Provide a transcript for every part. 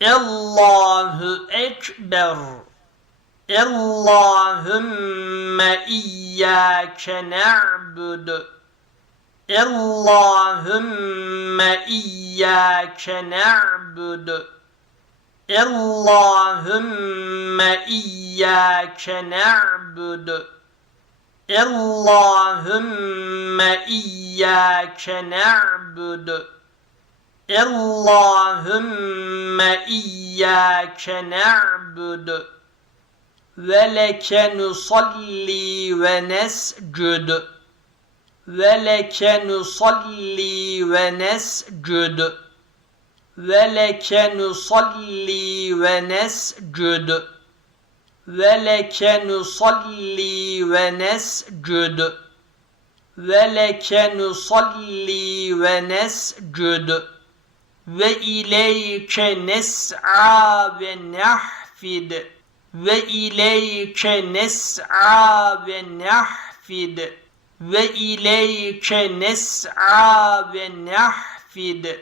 Allahu Ekber. Allahümme iyyâke ne'budu Allahümme iyyâke ne'budu Allahümme iyyâke ne'budu Allahümme iyyâke ne'budu الله أكبر اللهم إياك نعبد اللهم إياك نعبد اللهم إياك نعبد اللهم إياك نعبد اللهم إياك نعبد ولك نصلي ونسجد ولك نصلي ونسجد ولك نصلي ونسجد ولك نصلي ونسجد ولك نصلي ونسجد وإليك نسعى ونحفد. وإليك نسعى ونحفد.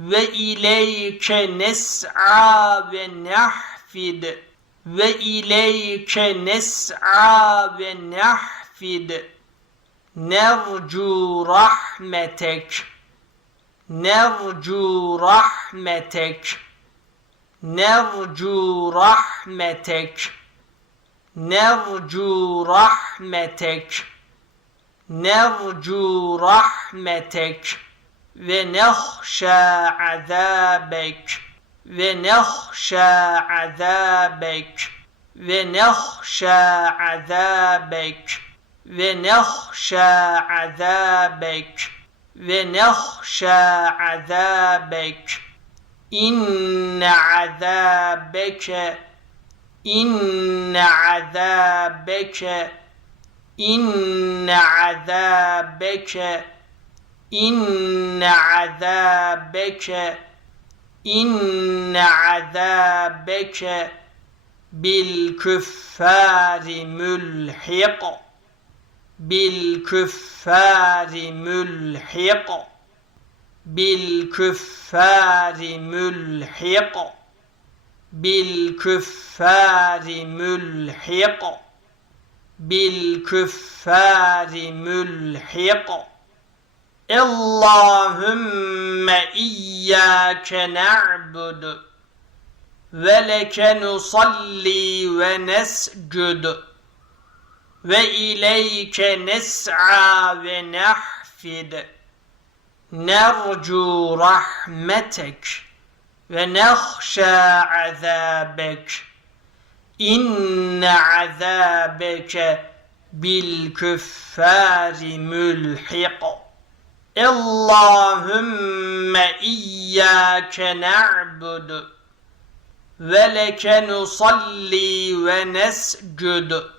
وإليك نسعى ونحفد. وإليك نسعى ونحفد. وإليك نسعى ونحفد. نرجو رحمتك. نرجو رحمتك. نرجو رحمتك. نرجو رحمتك. نرجو رحمتك. ونخشى عذابك. ونخشى عذابك. ونخشى عذابك. ونخشى عذابك. ونخشى عذابك. إن عذابك إن عذابك إن عذابك إن عذابك إن عذابك بالكفار ملحق بالكفار ملحق بالكفار ملحق بالكفار ملحق بالكفار ملحق اللهم إياك نعبد ولك نصلي ونسجد وإليك نسعى ونحفد. نرجو رحمتك ونخشى عذابك. إن عذابك بالكفار ملحق. اللهم إياك نعبد ولك نصلي ونسجد.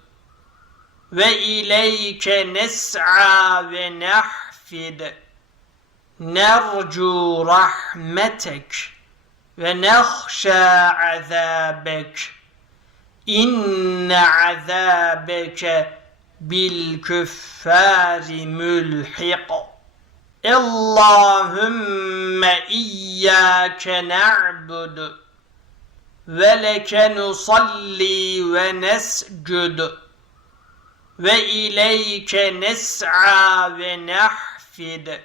وإليك نسعى ونحفد. نرجو رحمتك ونخشى عذابك. إن عذابك بالكفار ملحق. اللهم إياك نعبد ولك نصلي ونسجد. وإليك نسعى ونحفد.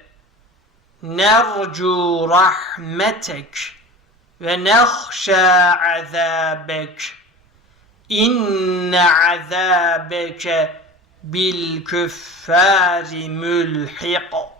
نرجو رحمتك ونخشى عذابك. إن عذابك بالكفار ملحق.